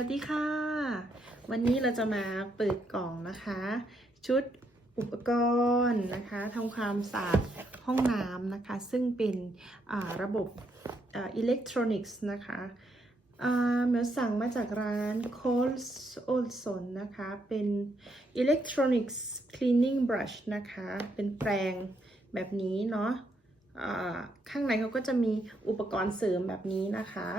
วัสดีค่ะ วันนี้เราจะมาเปิดกล่องนะคะ ชุดอุปกรณ์นะคะทำความสะอาดห้องน้ำนะคะ ซึ่งเป็นระบบอิเล็กทรอนิกส์นะคะเหมือนสั่งมาจากร้าน Coles Olson นะคะ เป็น Electronics Cleaning Brush นะคะ เป็นแปรงแบบนี้เนาะอ่าข้างในเขาก็จะมีอุปกรณ์เสริมแบบนี้นะคะ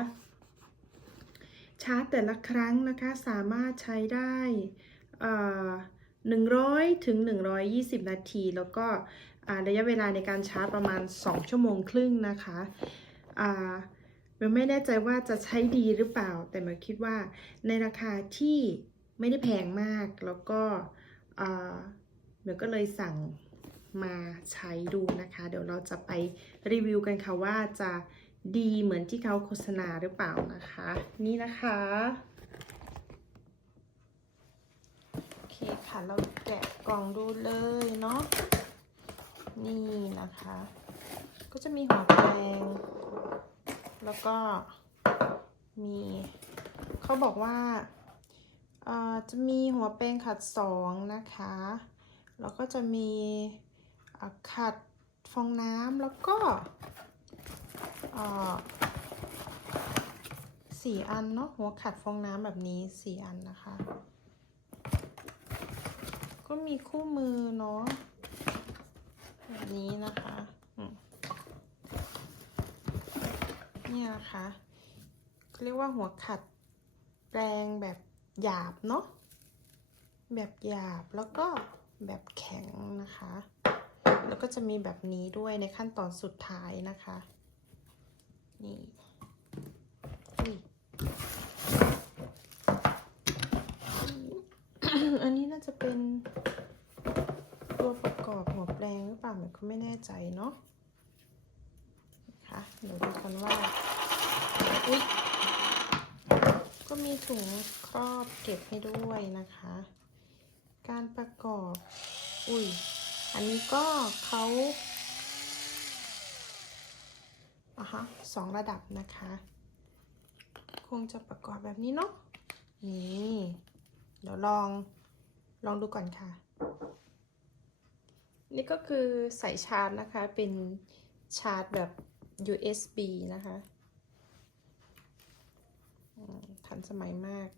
าร์จแต่ละครั้งนะคะสามารถใช้ได้100ถึง120 นาที แล้วก็ระยะเวลาในการชาร์จประมาณ 2 ชั่วโมงครึ่งนะคะอ่าเมลไม่แน่ใจว่าจะใช้ดีหรือเปล่า แต่เมลคิดว่าในราคาที่ไม่ได้แพงมาก แล้วก็อ่าเมลก็เลยสั่งมาใช้ดูนะคะ เดี๋ยวเราจะไปรีวิวกันค่ะว่าจะ ดีเหมือนที่เขาโฆษณาหรือเปล่านะคะ นี่นะคะ โอเคค่ะเราแกะกล่องดูเลยเนาะนี่นะคะ ก็จะมีหัวแปรงแล้วก็มีเขาบอกว่าจะมีหัวแปรงขัดสองนะคะ แล้วก็จะมีะขัดฟองน้ำแล้วก็ สี่อันเนาะหัวขัดฟองน้ำแบบนี้สี่อันนะคะ ก็มีคู่มือเนาะแบบนี้นะคะเนี่ยนะคะเขาเรียกว่าหัวขัดแปรงแบบหยาบเนาะแบบหยาบแล้วก็แบบแข็งนะคะ แล้วก็จะมีแบบนี้ด้วยในขั้นตอนสุดท้ายนะคะ นี่อุ้ย อันนี้น่าจะ เป็นตัวประกอบหัวแปลงหรือเปล่าหนูก็ไม่แน่ใจเนาะนะคะเดี๋ยวดูกันว่า อุ้ยก็มีถุงครอบเก็บให้ด้วยนะคะ การประกอบ อุ้ย อันนี้ก็เขาอะฮะสองระดับนะคะ คงจะประกอบแบบนี้เนาะ นี่ เดี๋ยวลอง ลองดูก่อนค่ะ นี่ก็คือสายชาร์จนะคะ เป็นชาร์จแบบ USB นะคะอืมทันสมัยมาก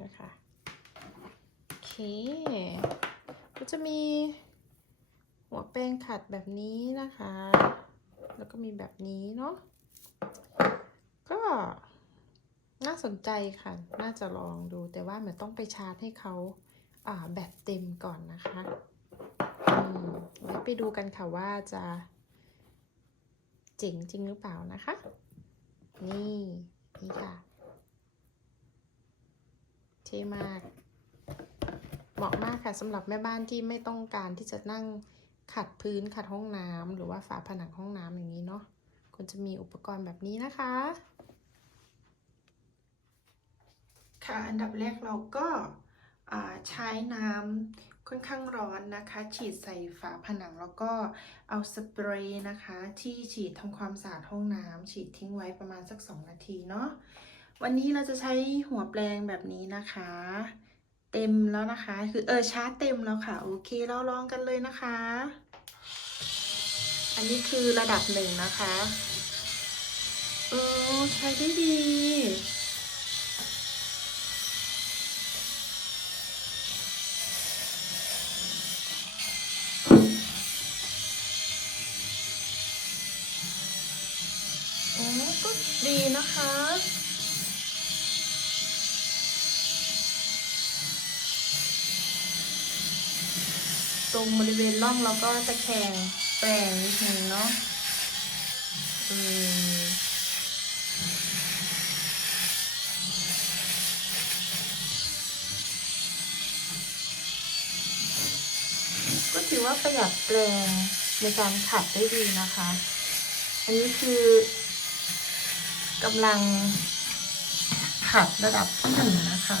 นะคะโอเค ก็จะมีหัวแป้งขัดแบบนี้นะคะ แล้วก็มีแบบนี้เนาะ ก็น่า สนใจค่ะ น่าจะลองดู แต่ว่าเหมือนต้องไปชาร์จให้เขาแบตเต็มก่อนนะคะไว้ไปดูกันค่ะว่าจะเจ๋งจริงหรือเปล่านะคะ นี่นี่ค่ะเท่มาก เหมาะมากค่ะสำหรับแม่บ้านที่ไม่ต้องการที่จะนั่งขัดพื้นขัดห้องน้ำหรือว่าฝาผนังห้องน้ำอย่างนี้เนาะควรจะมีอุปกรณ์แบบนี้นะคะ ค่ะอันดับแรกเราก็ใช้น้ำค่อนข้างร้อนนะคะ ฉีดใส่ฝาผนังแล้วก็เอาสเปรย์นะคะ ที่ฉีดทำความสะอาดห้องน้ำฉีดทิ้งไว้ประมาณสัก 2 นาทีเนาะวันนี้เราจะใช้หัวแปรงแบบนี้นะคะ เต็มแล้วนะคะ คือเออชาร์จเต็มแล้วค่ะ โอเคเราลองกันเลยนะคะ อันนี้คือระดับหนึ่งนะคะเออใช้ได้ดี ดีนะคะ ตรงบริเวณร่องเราก็ตะแคงแปรงนิดนึงเนาะอืมก็ถือว่าประหยัดแรงในการขัดได้ดีนะคะ อันนี้คือ กำลังขัดระดับที่หนึ่งนะคะ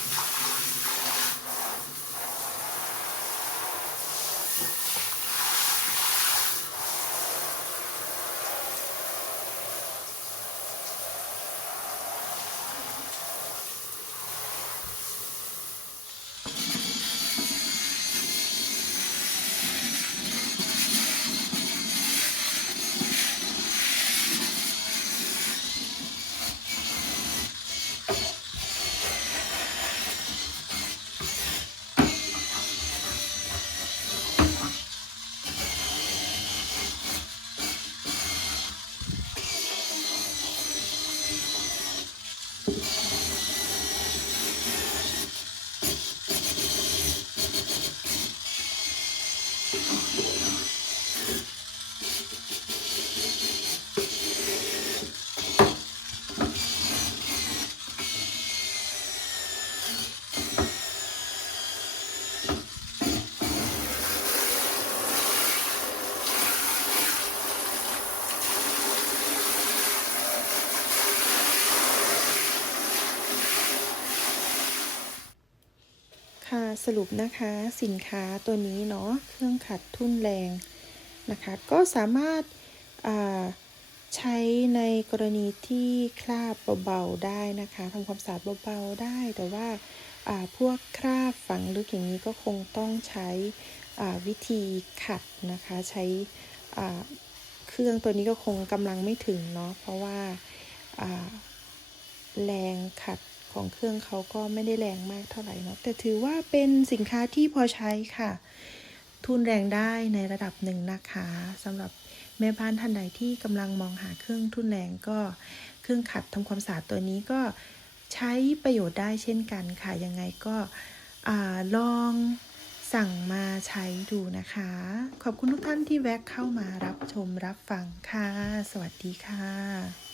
สรุปนะคะสินค้าตัวนี้เนาะเครื่องขัดทุ่นแรงนะคะก็สามารถาใช้ในกรณีที่คราบเบาๆได้นะคะทำความสะอาดเบาๆได้ แต่ว่าพวกคราบฝังลึกอย่างนี้ก็คงต้องใช้วิธีขัดนะคะใช้เครื่องตัวนี้ก็คงกำลังไม่ถึงเนาะเพราะว่าแรงขัด ของเครื่องเขาก็ไม่ได้แรงมากเท่าไหร่เนาะแต่ถือว่าเป็นสินค้าที่พอใช้ค่ะ ทุนแรงได้ในระดับหนึ่งนะคะสำหรับแม่บ้านท่านใดที่กำลังมองหาเครื่องทุนแรงก็เครื่องขัดทำความสะอาดตัวนี้ก็ใช้ประโยชน์ได้เช่นกันค่ะยังไงก็ลองสั่งมาใช้ดูนะคะ ขอบคุณทุกท่านที่แวะเข้ามารับชมรับฟังค่ะ สวัสดีค่ะ